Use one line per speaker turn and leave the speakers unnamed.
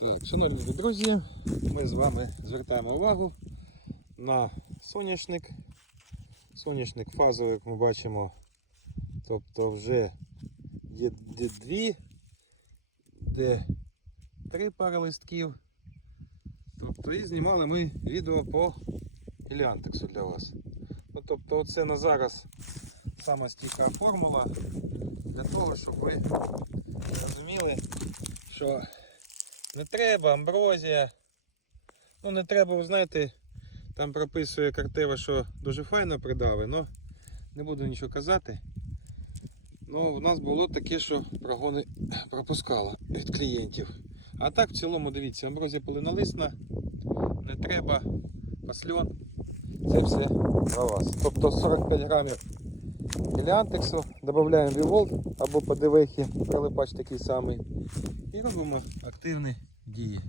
Так, шановні друзі, ми з вами звертаємо увагу на соняшник. Соняшник фазовий, як ми бачимо, тобто вже є де дві, де три пари листків. Тобто і знімали ми відео по Іліантексу для вас. Ну, тобто оце на зараз сама стійка формула для того, щоб ви розуміли, що не треба амброзія. Ну не треба, ви знаєте, там прописує картева, що дуже файно придали, але не буду нічого казати. Ну, у нас було таке, що прогони пропускало від клієнтів. А так в цілому, дивіться, амброзія полинолисна, не треба, пасльон. Це все за вас. Тобто 45 грамів еліантексу, додаємо вівол або подивихи, прилипач такий самий. І робимо активні дії.